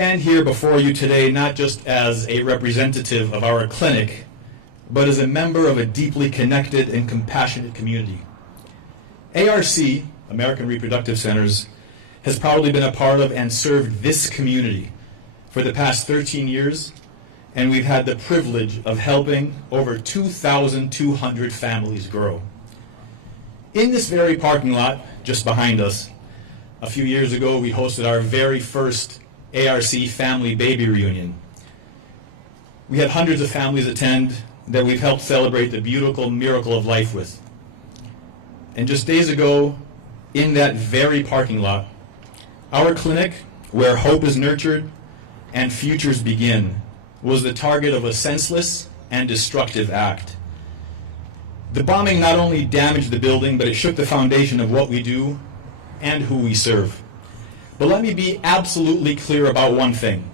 And here before you today, not just as a representative of our clinic, but as a member of a deeply connected and compassionate community. ARC, American Reproductive Centers, has proudly been a part of and served this community for the past 13 years, and we've had the privilege of helping over 2,200 families grow. In this very parking lot just behind us, a few years ago we hosted our very first ARC family baby reunion. We had hundreds of families attend that we've helped celebrate the beautiful miracle of life with. And just days ago, in that very parking lot, our clinic, where hope is nurtured and futures begin, was the target of a senseless and destructive act. The bombing not only damaged the building, but it shook the foundation of what we do and who we serve. But let me be absolutely clear about one thing.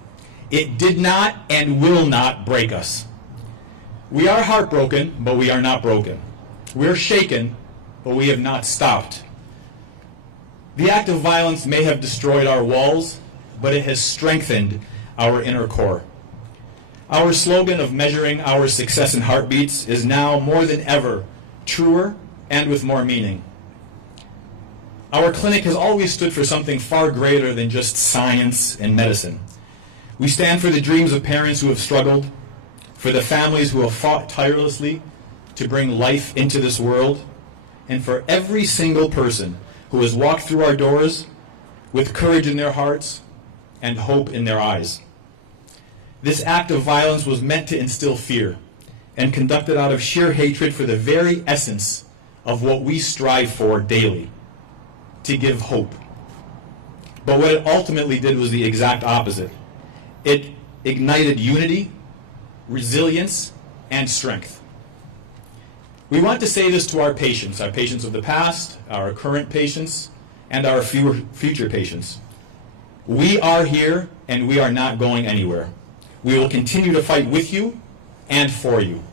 It did not and will not break us. We are heartbroken, but we are not broken. We're shaken, but we have not stopped. The act of violence may have destroyed our walls, but it has strengthened our inner core. Our slogan of measuring our success in heartbeats is now more than ever truer and with more meaning. Our clinic has always stood for something far greater than just science and medicine. We stand for the dreams of parents who have struggled, for the families who have fought tirelessly to bring life into this world, and for every single person who has walked through our doors with courage in their hearts and hope in their eyes. This act of violence was meant to instill fear and conducted out of sheer hatred for the very essence of what we strive for daily, to give hope. But what it ultimately did was the exact opposite. It ignited unity, resilience, and strength. We want to say this to our patients of the past, our current patients, and our future patients. We are here and we are not going anywhere. We will continue to fight with you and for you.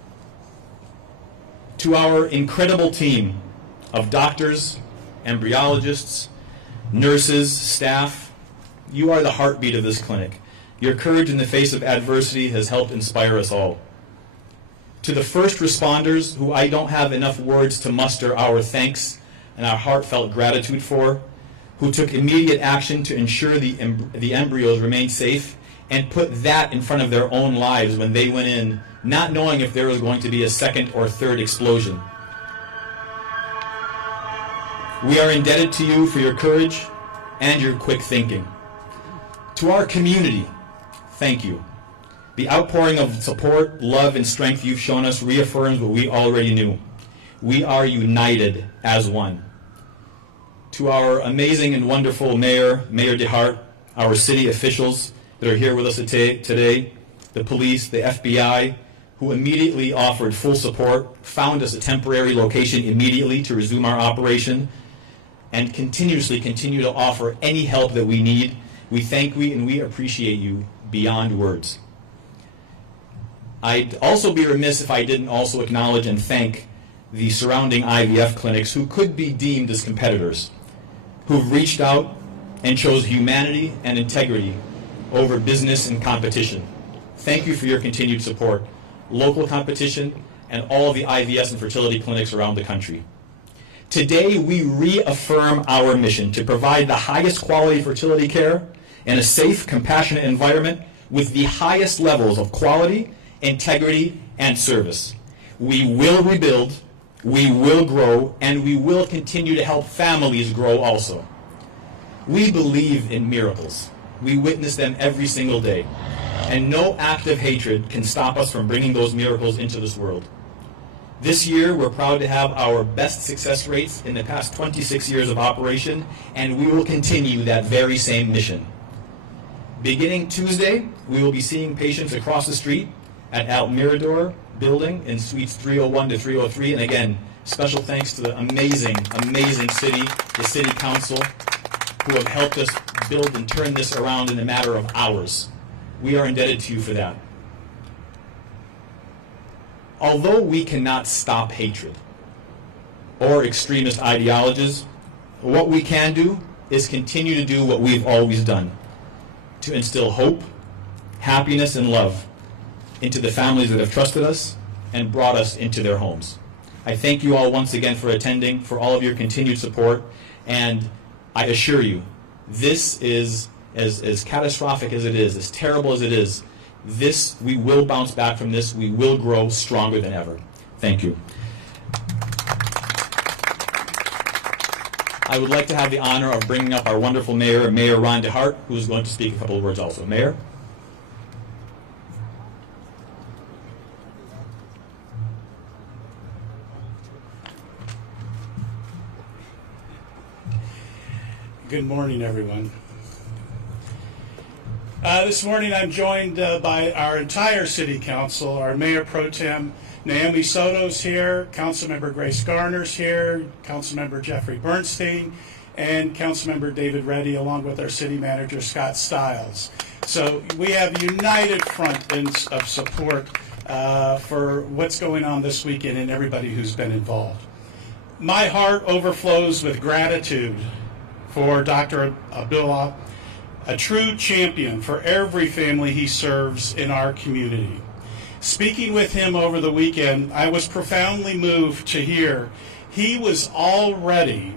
To our incredible team of doctors, embryologists, nurses, staff, you are the heartbeat of this clinic. Your courage in the face of adversity has helped inspire us all. To the first responders, who I don't have enough words to muster our thanks and our heartfelt gratitude for, who took immediate action to ensure the embryos remained safe and put that in front of their own lives when they went in, not knowing if there was going to be a second or third explosion. We are indebted to you for your courage and your quick thinking. To our community, thank you. The outpouring of support, love, and strength you've shown us reaffirms what we already knew. We are united as one. To our amazing and wonderful Mayor DeHart, our city officials that are here with us today, the police, the FBI, who immediately offered full support, found us a temporary location immediately to resume our operation, and continuously continue to offer any help that we need. We thank you and we appreciate you beyond words. I'd also be remiss if I didn't also acknowledge and thank the surrounding IVF clinics who could be deemed as competitors, who've reached out and chose humanity and integrity over business and competition. Thank you for your continued support, local competition, and all of the IVF and fertility clinics around the country. Today, we reaffirm our mission to provide the highest quality fertility care in a safe, compassionate environment with the highest levels of quality, integrity, and service. We will rebuild, we will grow, and we will continue to help families grow also. We believe in miracles. We witness them every single day, and no act of hatred can stop us from bringing those miracles into this world. This year, we're proud to have our best success rates in the past 26 years of operation, and we will continue that very same mission. Beginning Tuesday, we will be seeing patients across the street at Al Mirador building in suites 301 to 303. And again, special thanks to the amazing city, the city council, who have helped us build and turn this around in a matter of hours. We are indebted to you for that. Although we cannot stop hatred or extremist ideologies, what we can do is continue to do what we've always done, to instill hope, happiness, and love into the families that have trusted us and brought us into their homes. I thank you all once again for attending, for all of your continued support, and I assure you, this is, as catastrophic as it is, as terrible as it is, we will bounce back from this. We will grow stronger than ever. Thank you. I would like to have the honor of bringing up our wonderful mayor, Mayor Ron DeHart, who is going to speak a couple of words also. Mayor? Good morning, everyone. This morning I'm joined by our entire City Council. Our Mayor Pro Tem Naomi Soto's here, Councilmember Grace Garner's here, Councilmember Jeffrey Bernstein, and Councilmember David Reddy, along with our City Manager Scott Stiles. So we have a united front of support for what's going on this weekend and everybody who's been involved. My heart overflows with gratitude for Dr. Abdullah, a true champion for every family he serves in our community. Speaking with him over the weekend, I was profoundly moved to hear he was already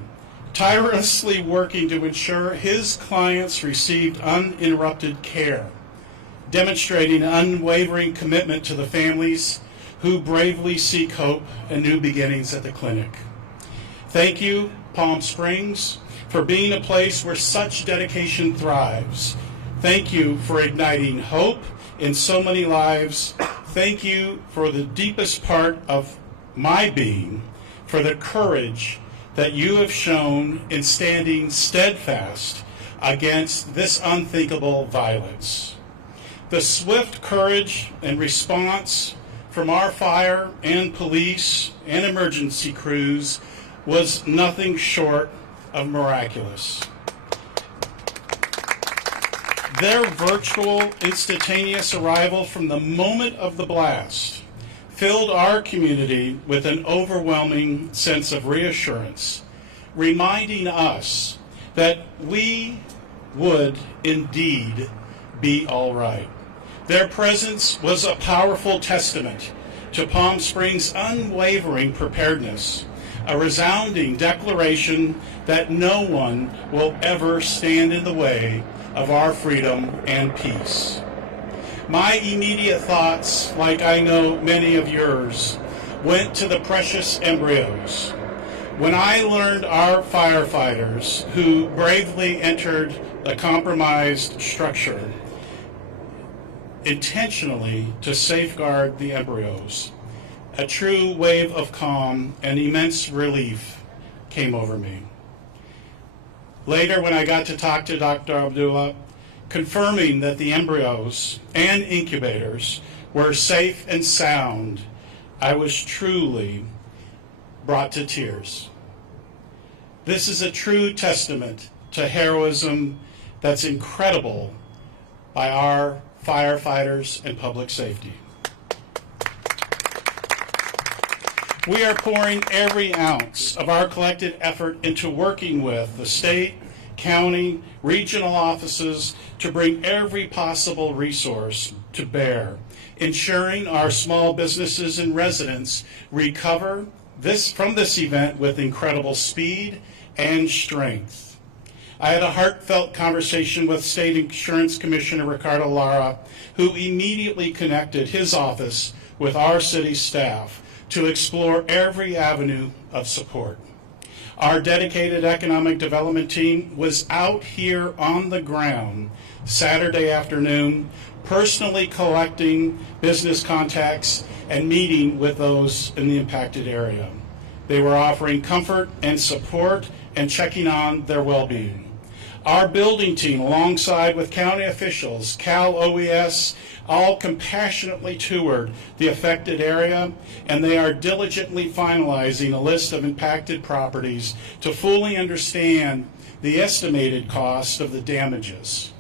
tirelessly working to ensure his clients received uninterrupted care, demonstrating an unwavering commitment to the families who bravely seek hope and new beginnings at the clinic. Thank you, Palm Springs, for being a place where such dedication thrives. Thank you for igniting hope in so many lives. Thank you for the deepest part of my being, for the courage that you have shown in standing steadfast against this unthinkable violence. The swift courage and response from our fire and police and emergency crews was nothing short of miraculous. Their virtual, instantaneous arrival from the moment of the blast filled our community with an overwhelming sense of reassurance, reminding us that we would indeed be all right. Their presence was a powerful testament to Palm Springs' unwavering preparedness, a resounding declaration that no one will ever stand in the way of our freedom and peace. My immediate thoughts, like I know many of yours, went to the precious embryos. When I learned our firefighters who bravely entered a compromised structure intentionally to safeguard the embryos, a true wave of calm and immense relief came over me. Later, when I got to talk to Dr. Abdullah, confirming that the embryos and incubators were safe and sound, I was truly brought to tears. This is a true testament to heroism that's incredible by our firefighters and public safety. We are pouring every ounce of our collective effort into working with the state, county, regional offices to bring every possible resource to bear, ensuring our small businesses and residents recover from this event with incredible speed and strength. I had a heartfelt conversation with State Insurance Commissioner Ricardo Lara, who immediately connected his office with our city staff to explore every avenue of support. Our dedicated economic development team was out here on the ground Saturday afternoon, personally collecting business contacts and meeting with those in the impacted area. They were offering comfort and support and checking on their well-being. Our building team, alongside with county officials, Cal OES, all compassionately toured the affected area, and they are diligently finalizing a list of impacted properties to fully understand the estimated cost of the damages.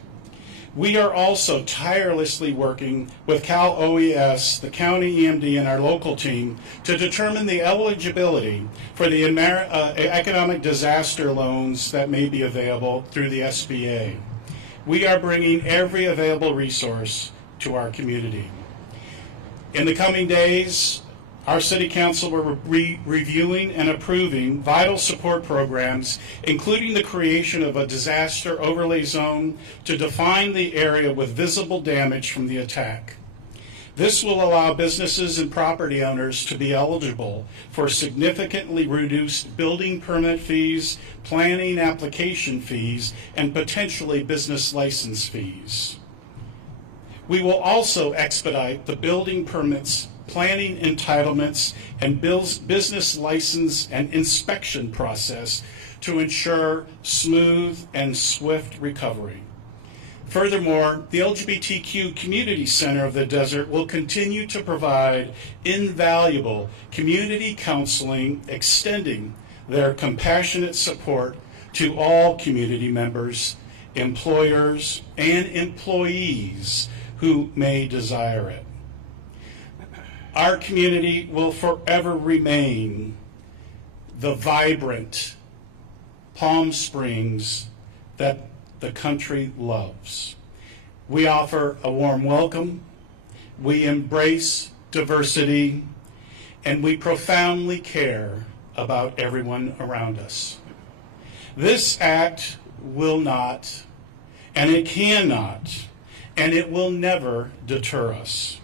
We are also tirelessly working with Cal OES, the county EMD, and our local team to determine the eligibility for the economic disaster loans that may be available through the SBA. we are bringing every available resource to our community. In the coming days, our City Council will be reviewing and approving vital support programs, including the creation of a disaster overlay zone to define the area with visible damage from the attack. This will allow businesses and property owners to be eligible for significantly reduced building permit fees, planning application fees, and potentially business license fees. We will also expedite the building permits, planning entitlements, and business license and inspection process to ensure smooth and swift recovery. Furthermore, the LGBTQ Community Center of the Desert will continue to provide invaluable community counseling, extending their compassionate support to all community members, employers, and employees who may desire it. Our community will forever remain the vibrant Palm Springs that the country loves. We offer a warm welcome, we embrace diversity, and we profoundly care about everyone around us. This act will not, and it cannot, and it will never deter us.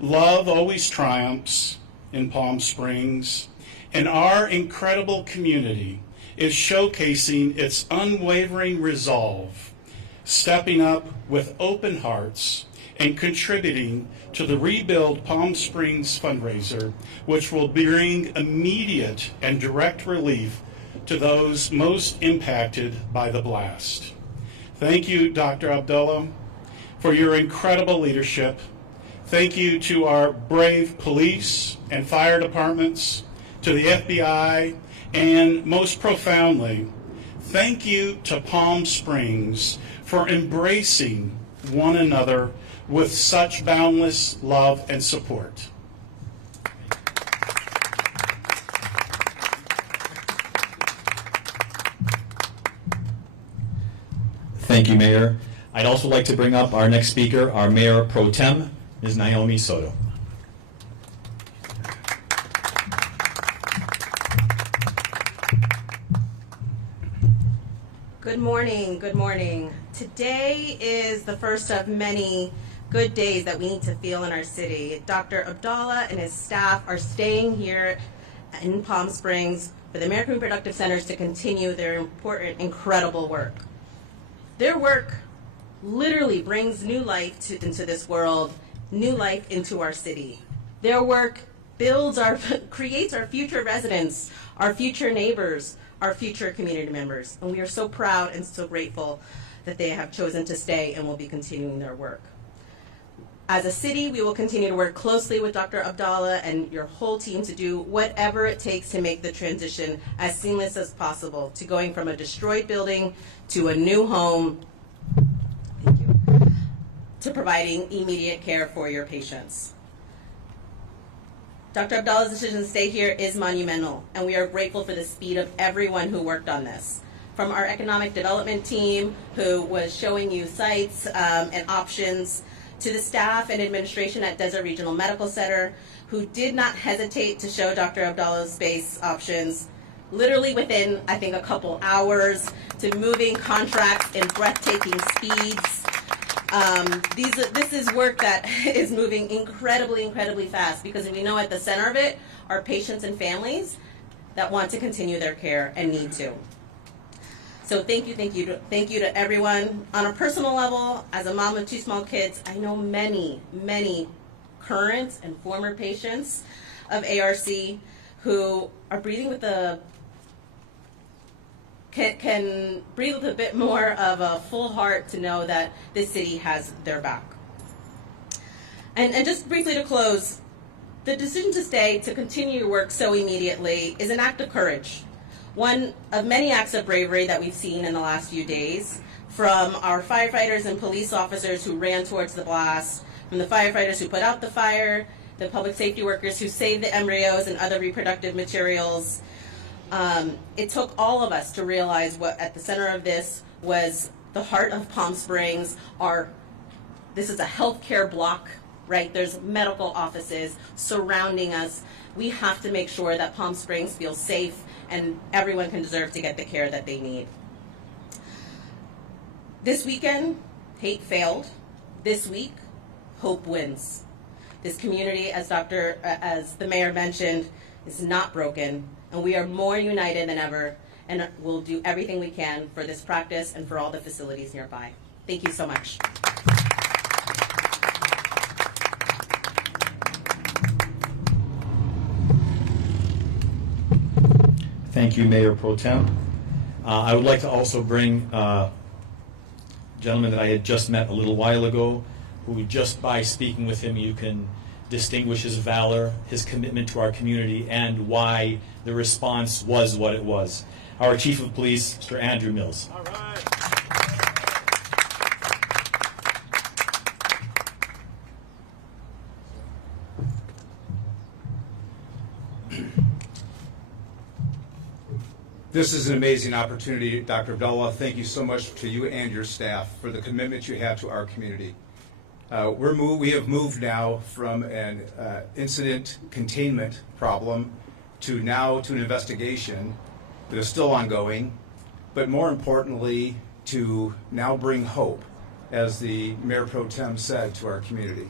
Love always triumphs in Palm Springs, and our incredible community is showcasing its unwavering resolve, stepping up with open hearts and contributing to the Rebuild Palm Springs fundraiser, which will bring immediate and direct relief to those most impacted by the blast. Thank you, Dr. Abdullah, for your incredible leadership. Thank you to our brave police and fire departments, to the FBI, and most profoundly, thank you to Palm Springs for embracing one another with such boundless love and support. Thank you, Mayor. I'd also like to bring up our next speaker, our Mayor Pro Tem, Ms. Naomi Soto. Good morning, good morning. Today is the first of many good days that we need to feel in our city. Dr. Abdullah and his staff are staying here in Palm Springs for the American Reproductive Centers to continue their important, incredible work. Their work literally brings new life into this world, new life into our city. Their work creates our future residents, our future neighbors, our future community members. And we are so proud and so grateful that they have chosen to stay and will be continuing their work. As a city, we will continue to work closely with Dr. Abdullah and your whole team to do whatever it takes to make the transition as seamless as possible to going from a destroyed building to a new home, thank you, to providing immediate care for your patients. Dr. Abdullah's decision to stay here is monumental, and we are grateful for the speed of everyone who worked on this. From our economic development team, who was showing you sites and options, to the staff and administration at Desert Regional Medical Center, who did not hesitate to show Dr. Abdullah's space options, literally within, I think, a couple hours, to moving contracts in breathtaking speeds. This is work that is moving incredibly, incredibly fast, because we know at the center of it are patients and families that want to continue their care and need to. So thank you to everyone. On a personal level, as a mom of 2 small kids, I know many, many current and former patients of ARC who are breathing with can breathe with a bit more of a full heart to know that this city has their back. And just briefly to close, the decision to stay, to continue your work so immediately, is an act of courage. One of many acts of bravery that we've seen in the last few days, from our firefighters and police officers who ran towards the blast, from the firefighters who put out the fire, the public safety workers who saved the embryos and other reproductive materials. It took all of us to realize what at the center of this was the heart of Palm Springs. This is a healthcare block, right? There's medical offices surrounding us. We have to make sure that Palm Springs feels safe and everyone can deserve to get the care that they need. This weekend, hate failed. This week, hope wins. This community, as the mayor mentioned, is not broken, and we are more united than ever, and we'll do everything we can for this practice and for all the facilities nearby. Thank you so much. Thank you, Mayor Pro Tem. I would like to also bring a gentleman that I had just met a little while ago, who just by speaking with him you can distinguish his valor, his commitment to our community, and why the response was what it was. Our Chief of Police, Mr. Andrew Mills. All right. This is an amazing opportunity, Dr. Abdullah. Thank you so much to you and your staff for the commitment you have to our community. We have moved now from an incident containment problem to an investigation that is still ongoing, but more importantly, to now bring hope, as the Mayor Pro Tem said, to our community.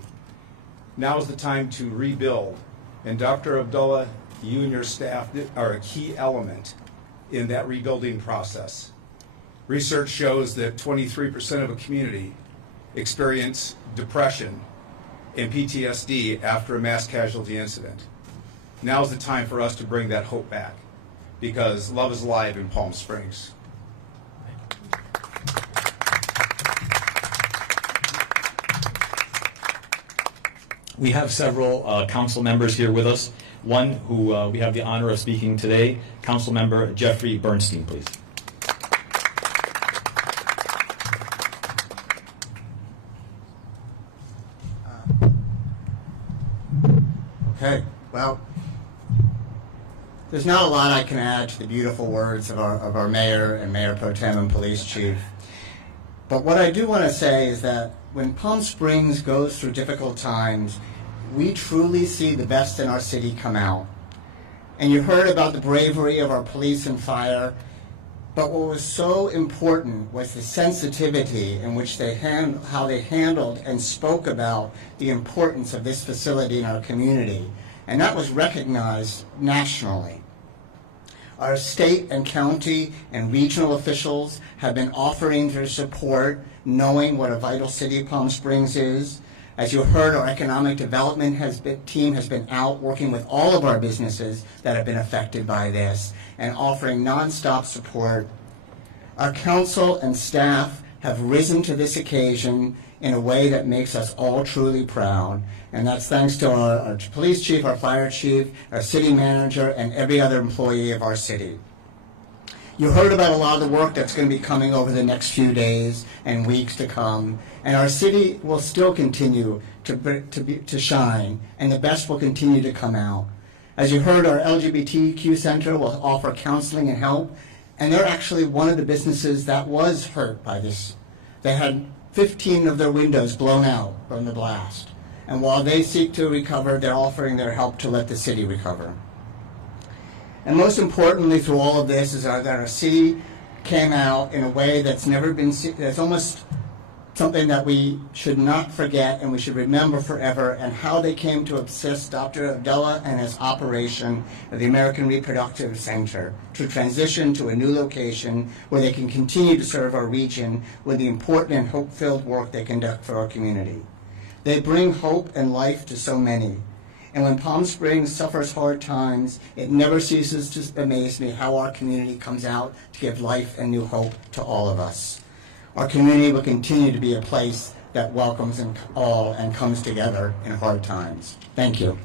Now is the time to rebuild, and Dr. Abdullah, you and your staff are a key element in that rebuilding process. Research shows that 23% of a community experience depression and PTSD after a mass casualty incident. Now is the time for us to bring that hope back, because love is alive in Palm Springs. We have several council members here with us. One who we have the honor of speaking today, Council Member Jeffrey Bernstein, please. Okay, well, there's not a lot I can add to the beautiful words of our mayor and Mayor Pro Tem and Police Chief. But what I do want to say is that when Palm Springs goes through difficult times, we truly see the best in our city come out. And you heard about the bravery of our police and fire, but what was so important was the sensitivity in which how they handled and spoke about the importance of this facility in our community. And that was recognized nationally. Our state and county and regional officials have been offering their support, knowing what a vital city Palm Springs is. As you heard, our economic development team has been out working with all of our businesses that have been affected by this and offering nonstop support. Our council and staff have risen to this occasion in a way that makes us all truly proud. And that's thanks to our police chief, our fire chief, our city manager, and every other employee of our city. You heard about a lot of the work that's going to be coming over the next few days and weeks to come, and our city will still continue to shine, and the best will continue to come out. As you heard, our LGBTQ center will offer counseling and help, and they're actually one of the businesses that was hurt by this. They had 15 of their windows blown out from the blast, and while they seek to recover, they're offering their help to let the city recover. And most importantly through all of this is that our city came out in a way that's never been seen. It's almost something that we should not forget and we should remember forever, and how they came to assist Dr. Abdullah and his operation of the American Reproductive Center to transition to a new location where they can continue to serve our region with the important and hope-filled work they conduct for our community. They bring hope and life to so many. And when Palm Springs suffers hard times, it never ceases to amaze me how our community comes out to give life and new hope to all of us. Our community will continue to be a place that welcomes all and comes together in hard times. Thank you.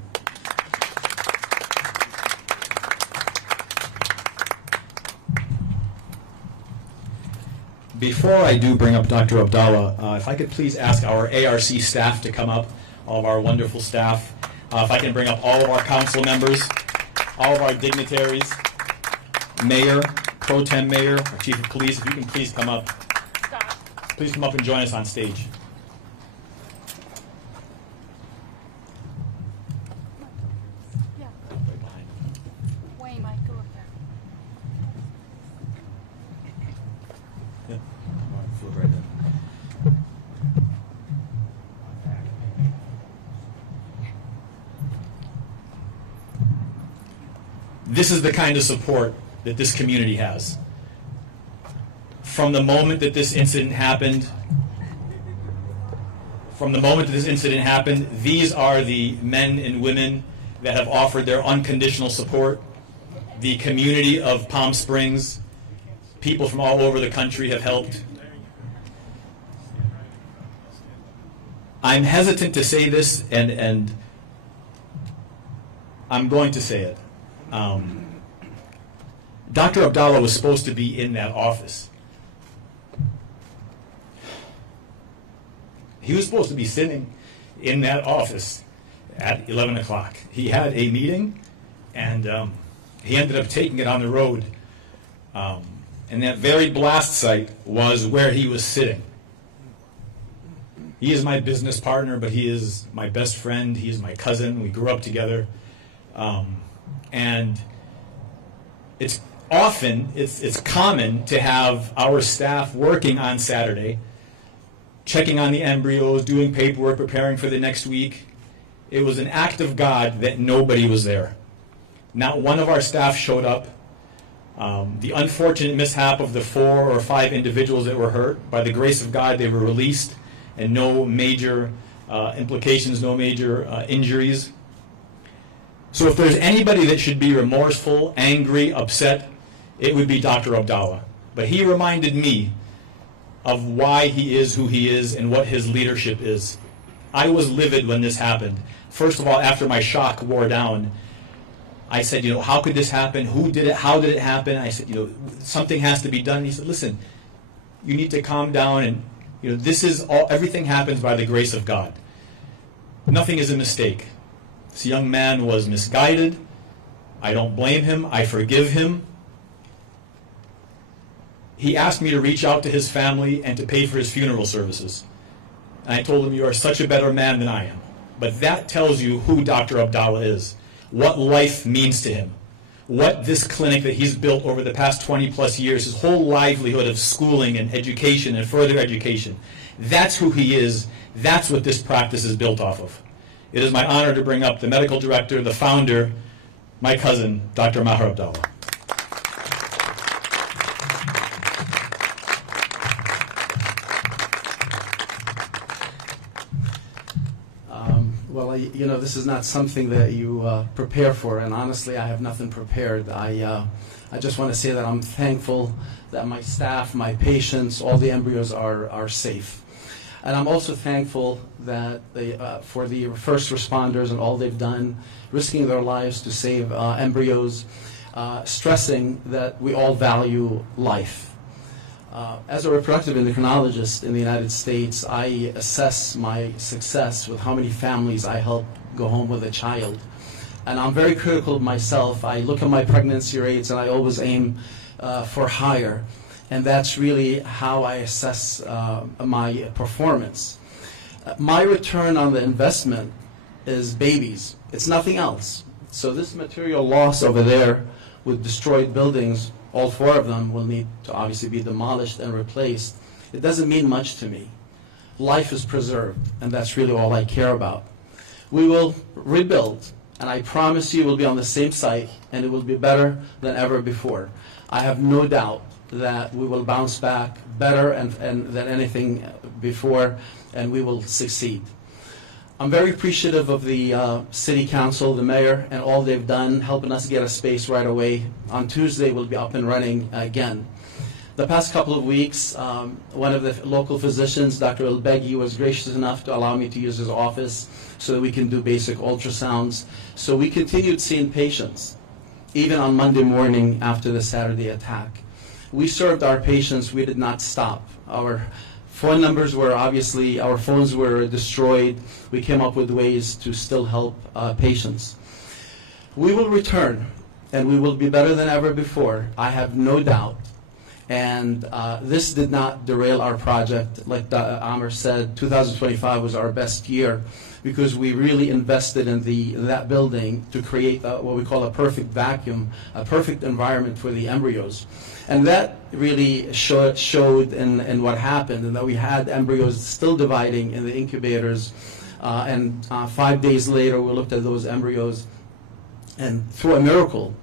Before I do bring up Dr. Abdullah, if I could please ask our ARC staff to come up, all of our wonderful staff. If I can bring up all of our council members, all of our dignitaries, Mayor, Pro Tem Mayor, our Chief of Police, if you can please come up. please come up and join us on stage. Yeah. Wayne might go up there. Yep. Flip right there. This is the kind of support that this community has. From the moment that this incident happened, these are the men and women that have offered their unconditional support. The community of Palm Springs, people from all over the country have helped. I'm hesitant to say this, and I'm going to say it. Dr. Abdullah was supposed to be in that office. He was supposed to be sitting in that office at 11 o'clock. He had a meeting, and he ended up taking it on the road. And that very blast site was where he was sitting. He is my business partner, but he is my best friend. He is my cousin. We grew up together. And it's common to have our staff working on Saturday, checking on the embryos, doing paperwork, preparing for the next week. It was an act of God that nobody was there. Not one of our staff showed up. The unfortunate mishap of the 4 or 5 individuals that were hurt, by the grace of God, they were released, and no major implications, no major injuries. So if there's anybody that should be remorseful, angry, upset, it would be Dr. Abdullah. But he reminded me of why he is who he is and what his leadership is. I was livid when this happened. First of all, after my shock wore down, I said, how could this happen? Who did it? How did it happen? I said, something has to be done. And he said, listen, you need to calm down, and this is all. Everything happens by the grace of God. Nothing is a mistake. This young man was misguided. I don't blame him. I forgive him. He asked me to reach out to his family and to pay for his funeral services. And I told him, you are such a better man than I am. But that tells you who Dr. Abdullah is, what life means to him, what this clinic that he's built over the past 20 plus years, his whole livelihood of schooling and education and further education. That's who he is. That's what this practice is built off of. It is my honor to bring up the medical director, the founder, my cousin, Dr. Maher Abdullah. Well, this is not something that you prepare for, and honestly, I have nothing prepared. I just want to say that I'm thankful that my staff, my patients, all the embryos are safe. And I'm also thankful that for the first responders and all they've done, risking their lives to save embryos, stressing that we all value life. As a reproductive endocrinologist in the United States, I assess my success with how many families I help go home with a child. And I'm very critical of myself. I look at my pregnancy rates and I always aim for higher. And that's really how I assess my performance. My return on the investment is babies. It's nothing else. So this material loss over there with destroyed buildings, all 4 of them will need to obviously be demolished and replaced. It doesn't mean much to me. Life is preserved, and that's really all I care about. We will rebuild, and I promise you we'll be on the same site, and it will be better than ever before. I have no doubt that we will bounce back better and than anything before, and we will succeed. I'm very appreciative of the City Council, the Mayor, and all they've done, helping us get a space right away. On Tuesday, we'll be up and running again. The past couple of weeks, one of the local physicians, Dr. El-Beghi, was gracious enough to allow me to use his office so that we can do basic ultrasounds. So we continued seeing patients, even on Monday morning after the Saturday attack. We served our patients. We did not stop. Our phone numbers were obviously, our phones were destroyed. We came up with ways to still help patients. We will return, and we will be better than ever before. I have no doubt. And this did not derail our project. Like Amr said, 2025 was our best year because we really invested in that building to create what we call a perfect vacuum, a perfect environment for the embryos. And that really showed in what happened, and that we had embryos still dividing in the incubators. And 5 days later, we looked at those embryos, and through a miracle,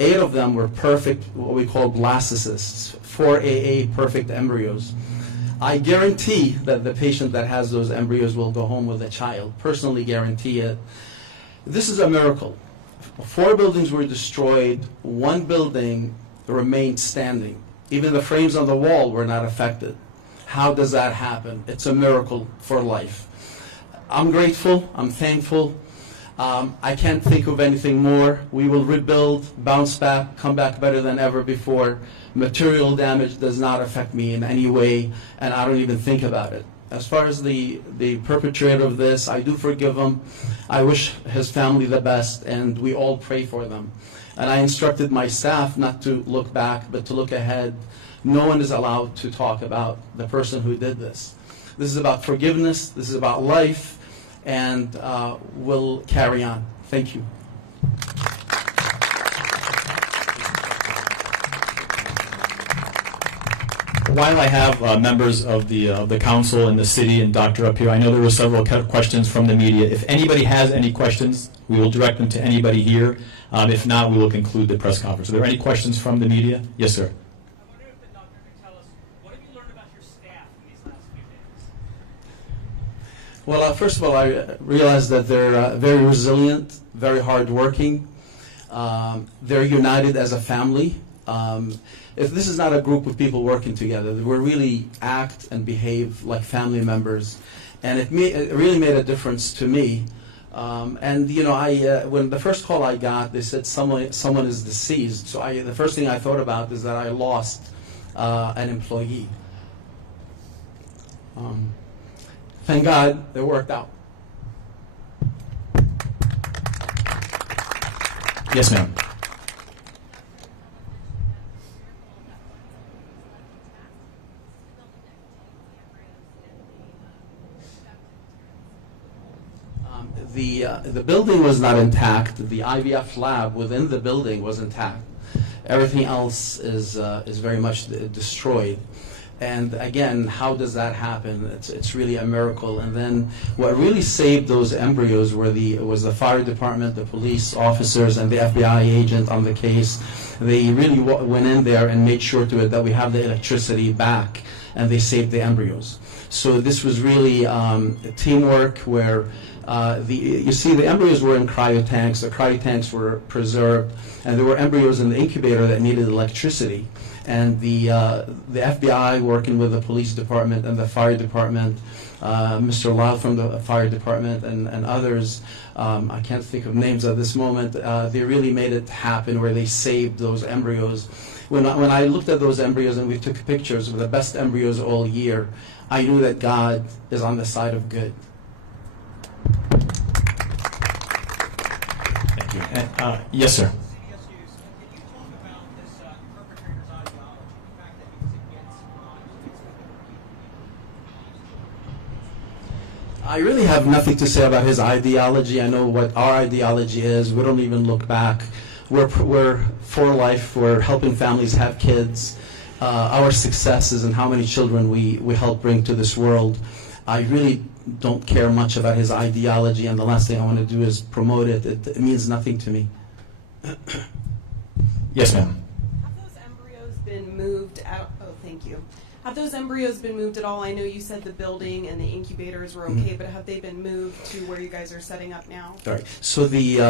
8 of them were perfect, what we call blastocysts, 4AA perfect embryos. I guarantee that the patient that has those embryos will go home with a child. Personally guarantee it. This is a miracle. 4 buildings were destroyed. 1 building remained standing. Even the frames on the wall were not affected. How does that happen? It's a miracle for life. I'm grateful. I'm thankful. I can't think of anything more. We will rebuild, bounce back, come back better than ever before. Material damage does not affect me in any way, and I don't even think about it. As far as the perpetrator of this, I do forgive him. I wish his family the best, and we all pray for them. And I instructed my staff not to look back, but to look ahead. No one is allowed to talk about the person who did this. This is about forgiveness. This is about life. And we'll carry on. Thank you. While I have members of the council and the city and Doctor up here, I know there were several questions from the media. If anybody has any questions, we will direct them to anybody here. If not, we will conclude the press conference. Are there any questions from the media? Yes, sir. I wonder if the doctor could tell us, what have you learned about your staff in these last few days? Well, first of all, I realize that they're very resilient, very hardworking. They're united as a family. If this is not a group of people working together, we really act and behave like family members, and it really made a difference to me. And you know, when the first call I got, they said someone is deceased. So the first thing I thought about is that I lost an employee. Thank God it worked out. Yes, ma'am. The building was not intact. The IVF lab within the building was intact. Everything else is very much destroyed. And again, how does that happen? It's really a miracle. And then what really saved those embryos was the fire department, the police officers, and the FBI agent on the case. They really went in there and made sure that we have the electricity back, and they saved the embryos. So this was really teamwork where you see the embryos were in cryotanks. The cryotanks were preserved, and there were embryos in the incubator that needed electricity. And the FBI working with the police department and the fire department, Mr. Lyle from the fire department and others, I can't think of names at this moment, they really made it happen where they saved those embryos. When I looked at those embryos and we took pictures of the best embryos all year, I knew that God is on the side of good. Thank you. Yes, sir. I really have nothing to say about his ideology. I know what our ideology is. We don't even look back. We're for life. We're helping families have kids. Our successes and how many children we help bring to this world. I really don't care much about his ideology, and the last thing I want to do is promote it. It means nothing to me. Yes, ma'am. Have those embryos been moved out? Oh, thank you. Have those embryos been moved at all? I know you said the building and the incubators were okay, but have they been moved to where you guys are setting up now? All right. So the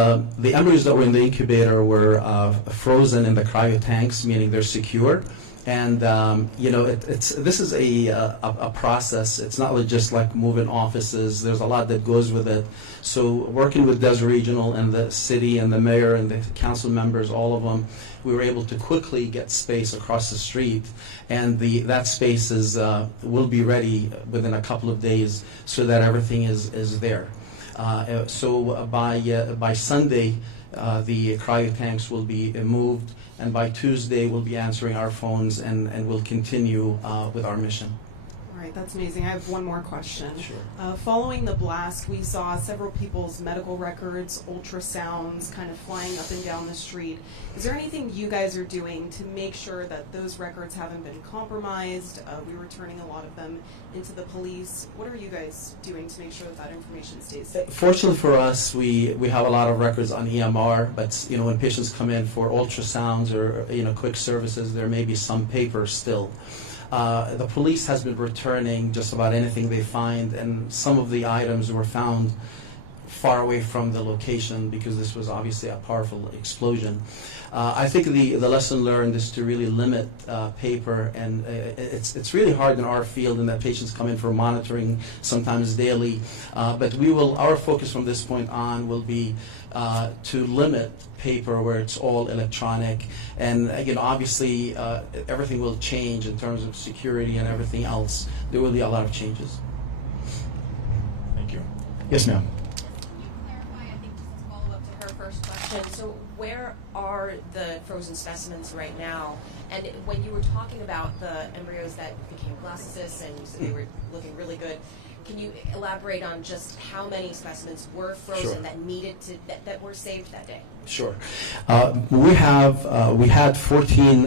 embryos that were in the incubator were frozen in the cryo tanks, meaning they're secure. And you know, this is a process. It's not just like moving offices. There's a lot that goes with it. So working with Des Regional and the city and the mayor and the council members, all of them, we were able to quickly get space across the street, and that space will be ready within a couple of days, so that everything is there. So by Sunday, the cryo tanks will be moved, and by Tuesday we'll be answering our phones and we'll continue with our mission. All right, that's amazing. I have one more question. Sure. Following the blast, we saw several people's medical records, ultrasounds kind of flying up and down the street. Is there anything you guys are doing to make sure that those records haven't been compromised? We were turning a lot of them into the police. What are you guys doing to make sure that that information stays safe? Fortunately for us, we have a lot of records on EMR, but when patients come in for ultrasounds or quick services, there may be some paper still. The police has been returning just about anything they find, and some of the items were found far away from the location because this was obviously a powerful explosion. I think the lesson learned is to really limit paper, and it's really hard in our field in that patients come in for monitoring sometimes daily, but our focus from this point on will be to limit paper where it's all electronic, and obviously everything will change in terms of security and everything else. There will be a lot of changes. Thank you. Yes, ma'am. Can you clarify, I think just a follow-up to her first question, so where are the frozen specimens right now? And when you were talking about the embryos that became blastocysts and you said they were looking really good, can you elaborate on just how many specimens were frozen Sure. that needed to that were saved that day? Sure. We had 14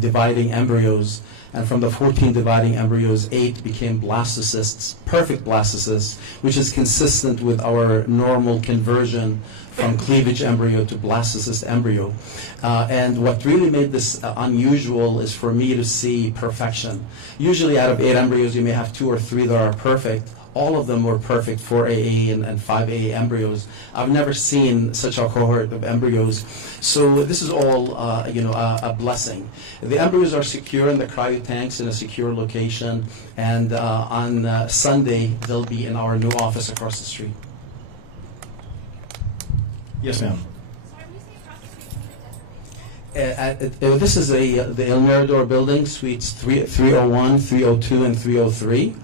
dividing embryos, and from the 14 dividing embryos, 8 became blastocysts, perfect blastocysts, which is consistent with our normal conversion from cleavage embryo to blastocyst embryo. And what really made this unusual is for me to see perfection. Usually out of 8 embryos, you may have 2 or 3 that are perfect. All of them were perfect, 4AA and 5AA embryos. I've never seen such a cohort of embryos. So this is all, a blessing. The embryos are secure in the cryo tanks in a secure location, and on Sunday, they'll be in our new office across the street. Yes, ma'am. Sorry, when you say across the street, This is the El Mirador building, suites 301, 302, and 303.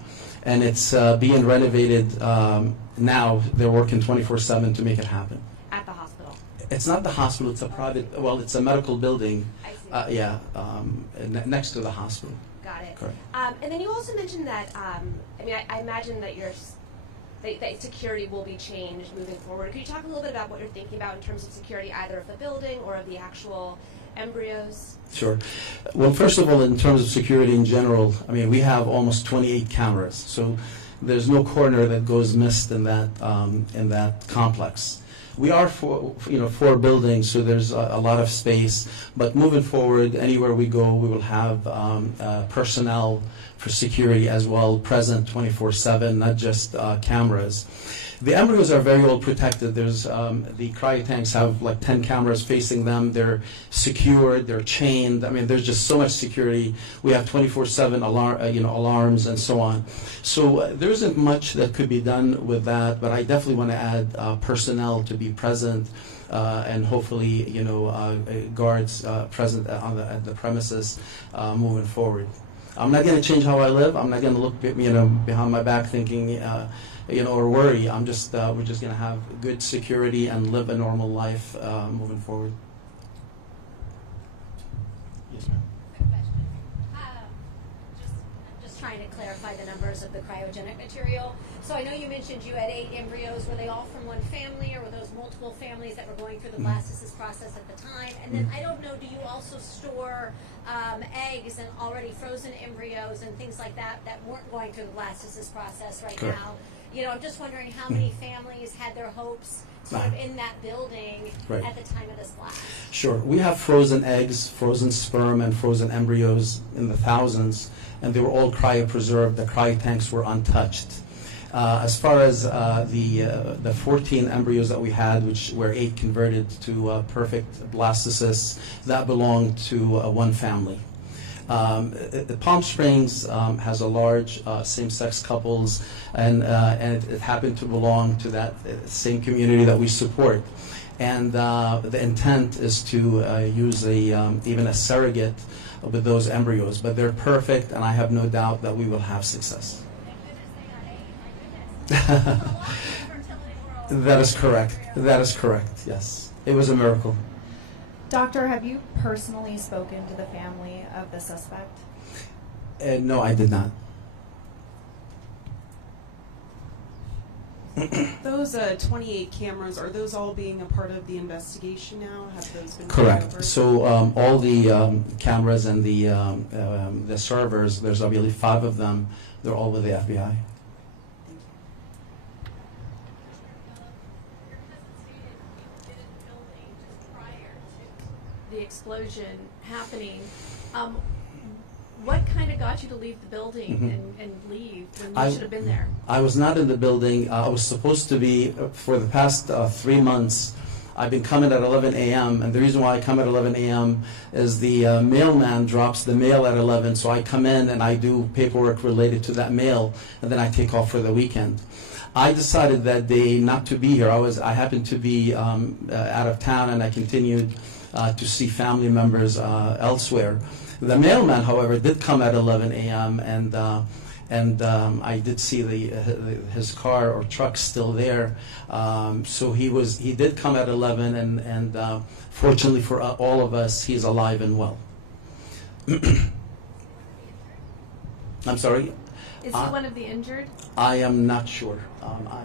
And it's being renovated now. They're working 24/7 to make it happen. At the hospital. It's not the hospital. It's a private. Well, it's a medical building. I see. Next to the hospital. Got it. Correct. And then you also mentioned that, I imagine that that security will be changed moving forward. Could you talk a little bit about what you're thinking about in terms of security, either of the building or of the actual embryos? Sure. Well, first of all, in terms of security in general, we have almost 28 cameras, so there's no corner that goes missed in that complex. We are 4 buildings, so there's a lot of space. But moving forward, anywhere we go, we will have personnel for security as well, present 24/7, not just cameras. The embryos are very well protected. There's the cryo tanks have like 10 cameras facing them. They're secured. They're chained. There's just so much security. We have 24/7 alarms and so on. So there isn't much that could be done with that. But I definitely want to add personnel to be present, and hopefully guards present at the premises moving forward. I'm not going to change how I live. I'm not going to look behind my back thinking. Or worry. We're just going to have good security and live a normal life moving forward. Yes, ma'am. Quick question. I'm just trying to clarify the numbers of the cryogenic material. So I know you mentioned you had 8 embryos. Were they all from one family, or were those multiple families that were going through the blastocyst process at the time? And then I don't know, do you also store eggs and already frozen embryos and things like that that weren't going through the blastocyst process right Correct. now? I'm just wondering how many families had their hopes sort of in that building Right. at the time of this blast. Sure. We have frozen eggs, frozen sperm, and frozen embryos in the thousands, and they were all cryopreserved. The cryo tanks were untouched. As far as the 14 embryos that we had, which were 8 converted to perfect blastocysts, that belonged to one family. Palm Springs has a large same-sex couples, and it happened to belong to that same community that we support. And the intent is to use even a surrogate with those embryos. But they're perfect, and I have no doubt that we will have success. Thank goodness they are 8. My goodness. That is correct. That is correct, yes. It was a miracle. Doctor, have you personally spoken to the family of the suspect? No, I did not. Those 28 cameras, are those all being a part of the investigation now? Have those been Correct. turned over? So all the cameras and the servers, there's obviously 5 of them. They're all with the FBI. The explosion happening. What kind of got you to leave the building and leave when you should have been there? I was not in the building. I was supposed to be for the past 3 months. I've been coming at 11 a.m. and the reason why I come at 11 a.m. is the mailman drops the mail at 11, so I come in and I do paperwork related to that mail, and then I take off for the weekend. I decided that day not to be here. I happened to be out of town, and I continued to see family members elsewhere. The mailman, however, did come at 11 a.m. and I did see his car or truck still there. So he did come at 11, and fortunately for all of us, he's alive and well. I'm sorry. Is he one of the injured? I am not sure. I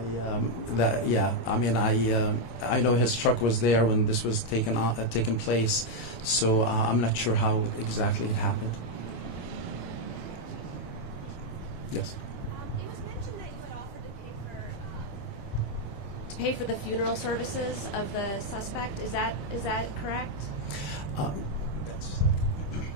know his truck was there when this was taken place, so I'm not sure how exactly it happened. Yes. It was mentioned that you had offered To pay for the funeral services of the suspect. Is that correct?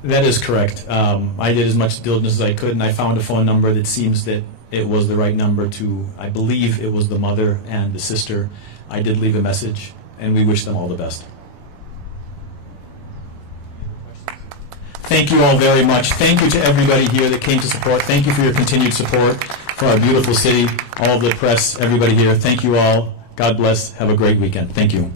That is correct. I did as much diligence as I could, and I found a phone number that seems that it was the right number to, I believe it was the mother and the sister. I did leave a message, and we wish them all the best. Thank you all very much. Thank you to everybody here that came to support. Thank you for your continued support for our beautiful city, all of the press, everybody here. Thank you all. God bless. Have a great weekend. Thank you.